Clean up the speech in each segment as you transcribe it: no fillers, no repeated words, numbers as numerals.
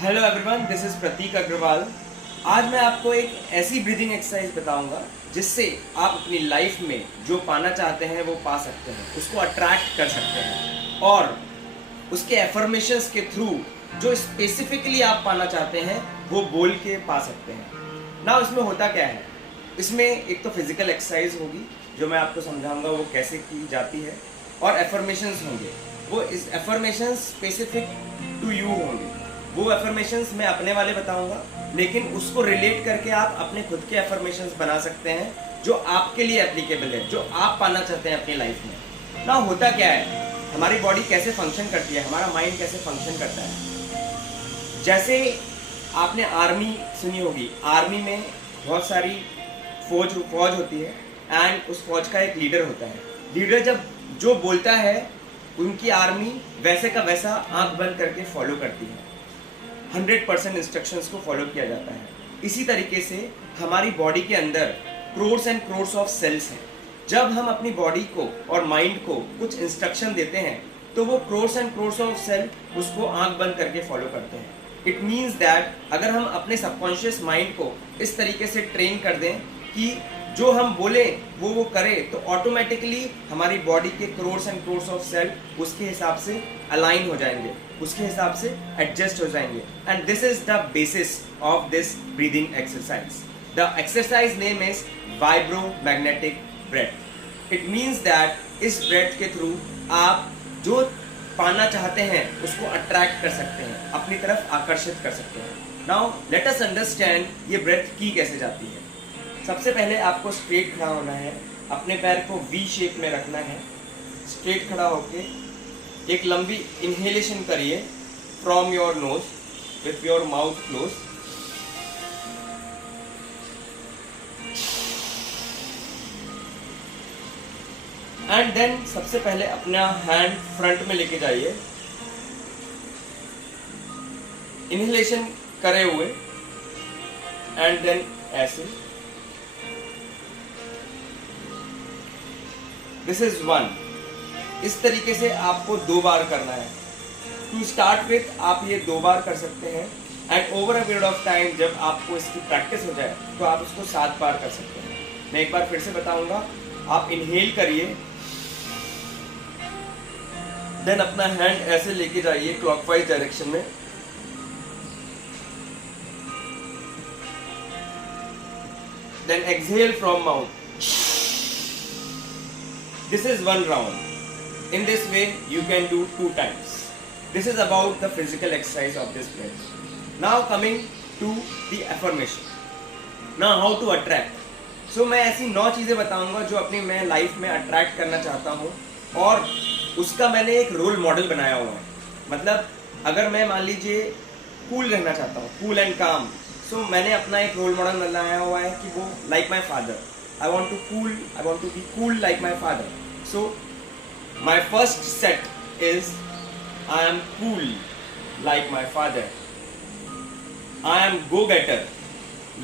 Hello everyone, this is प्रतीक अग्रवाल। आज मैं आपको एक ऐसी ब्रीदिंग एक्सरसाइज बताऊंगा जिससे आप अपनी लाइफ में जो पाना चाहते हैं वो पा सकते हैं, उसको अट्रैक्ट कर सकते हैं और उसके एफर्मेशंस के थ्रू जो स्पेसिफिकली आप पाना चाहते हैं वो बोल के पा सकते हैं ना। इसमें होता क्या है, इसमें एक तो फिजिकल एक्सरसाइज होगी जो मैं आपको समझाऊंगा वो कैसे की जाती है, और एफर्मेशंस होंगे। वो इस एफर्मेशंस स्पेसिफिक टू यू होंगे। वो एफर्मेशंस मैं अपने वाले बताऊंगा, लेकिन उसको रिलेट करके आप अपने खुद के एफर्मेशंस बना सकते हैं जो आपके लिए एप्लीकेबल है, जो आप पाना चाहते हैं अपनी लाइफ में ना। होता क्या है, हमारी बॉडी कैसे फंक्शन करती है, हमारा माइंड कैसे फंक्शन करता है। जैसे आपने आर्मी सुनी होगी, आर्मी में बहुत सारी फौज होती है एंड उस फौज का एक लीडर होता है। लीडर जब जो बोलता है उनकी आर्मी वैसे का वैसा आंख बंद करके फॉलो करती है। 100% इंस्ट्रक्शंस को फॉलो किया जाता है। इसी तरीके से हमारी बॉडी के अंदर crores and crores of cells हैं। जब हम अपनी बॉडी को और माइंड को कुछ इंस्ट्रक्शन देते हैं तो वो crores and crores of cell उसको आंख बंद करके फॉलो करते हैं। इट मीन्स दैट अगर हम अपने सबकॉन्शियस माइंड को इस तरीके से ट्रेन कर दें कि जो हम बोले वो करे, तो ऑटोमेटिकली हमारी बॉडी के crores and crores of cell उसके हिसाब से अलाइन हो जाएंगे, उसके हिसाब से एडजस्ट हो जाएंगे। And this is the basis of this breathing exercise. The exercise name is vibromagnetic breath. It means that इस ब्रेथ के थ्रू आप जो पाना चाहते हैं उसको अट्रैक्ट कर सकते हैं, अपनी तरफ आकर्षित कर सकते हैं। नाउ लेट अस अंडरस्टैंड ये ब्रेथ की कैसे जाती है। सबसे पहले आपको स्ट्रेट खड़ा होना है, अपने पैर को वी शेप में रखना है। स्ट्रेट खड़ा होके एक लंबी इनहेलेशन करिए from your nose with your mouth close. And then सबसे पहले अपना हैंड फ्रंट में लेके जाइए, इनहेलेशन करे हुए, एंड देन ऐसे। This is one. इस तरीके से आपको 2 बार करना है। टू स्टार्ट विथ आप ये 2 बार कर सकते हैं, and over a period of time जब आपको इसकी प्रैक्टिस हो जाए तो आप इसको 7 बार कर सकते हैं। मैं एक बार फिर से बताऊंगा। आप इनहेल करिए, देन अपना हैंड ऐसे लेके जाइए क्लॉकवाइज डायरेक्शन में, then exhale from mouth. This is one round. In this way, you can do 2 times. This is about the physical exercise of this breath. Now coming to the affirmation. Now how to attract. So मैं ऐसी 9 चीज़ें बताऊंगा जो अपनी मैं life में attract करना चाहता हूँ, और उसका मैंने एक रोल मॉडल बनाया हुआ है। मतलब अगर मैं मान लीजिए कूल रहना चाहता हूँ, कूल एंड काम, सो मैंने अपना एक रोल मॉडल बनाया हुआ है कि वो like my father. I want to be cool like my father. So my first set is I am cool like my father. I am go-getter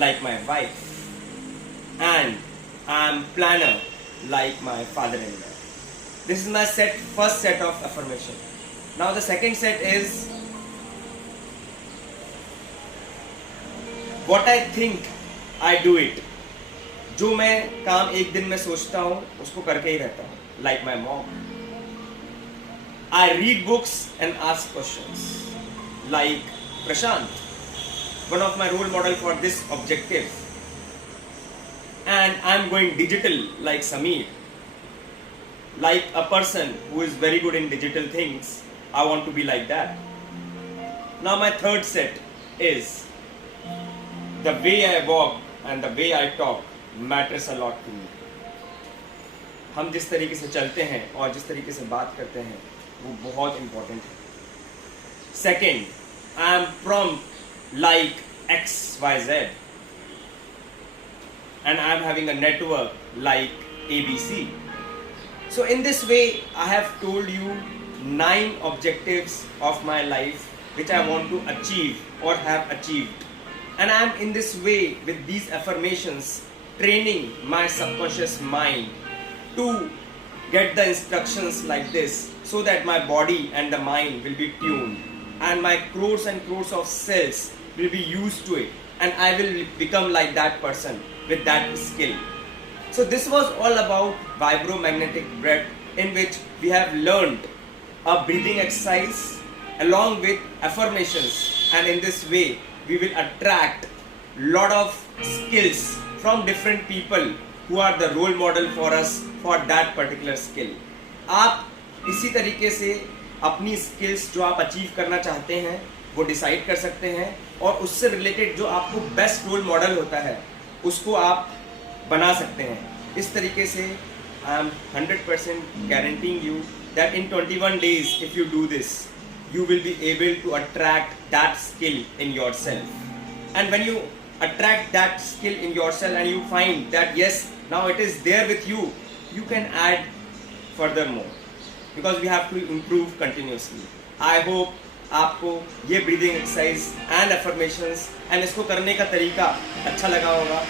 like my wife. And I am planner like my father-in-law. This is my first set of affirmation. Now the second set is what I think, I do it. जो मैं काम एक दिन में सोचता हूँ उसको करके ही रहता हूँ। Like my mom. I read books and ask questions like Prashant, one of my role model for this objective. And I am going digital like Sameer, like a person who is very good in digital things. I want to be like that. Now my third set is the way I walk and the way I talk matters a lot to me. हम जिस तरीके से चलते हैं और जिस तरीके से बात करते हैं वो बहुत इंपॉर्टेंट है। Second, I am prompt like XYZ and I am having a network like ABC. So in this way I have told you 9 objectives of my life which I want to achieve or have achieved, and I am in this way with these affirmations training my subconscious mind to get the instructions like this so that my body and the mind will be tuned and my crores and crores of cells will be used to it, and I will become like that person with that skill. So this was all about vibromagnetic breath, in which we have learned a breathing exercise along with affirmations, and in this way we will attract lot of skills from different people who are the role model for us for that particular skill. आप इसी तरीके से अपनी skills जो आप achieve करना चाहते हैं वो डिसाइड कर सकते हैं, और उससे रिलेटेड जो आपको बेस्ट रोल मॉडल होता है उसको आप बना सकते हैं. इस तरीके से I am 100% guaranteeing you that in 21 days if you do this, you will be able to attract that skill in yourself. And when you attract that skill in yourself and you find that yes, now it is there with you, you can add furthermore, because we have to improve continuously. I hope आपको ये breathing exercise and affirmations and इसको करने का तरीका अच्छा लगा होगा.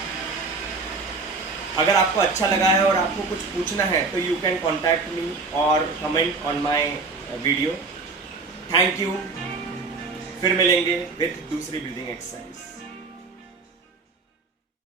अगर आपको अच्छा लगा है और आपको कुछ पूछना है तो यू कैन कॉन्टैक्ट मी और comment on my video. Thank you. फिर मिलेंगे विथ दूसरी ब्रीदिंग एक्सरसाइज.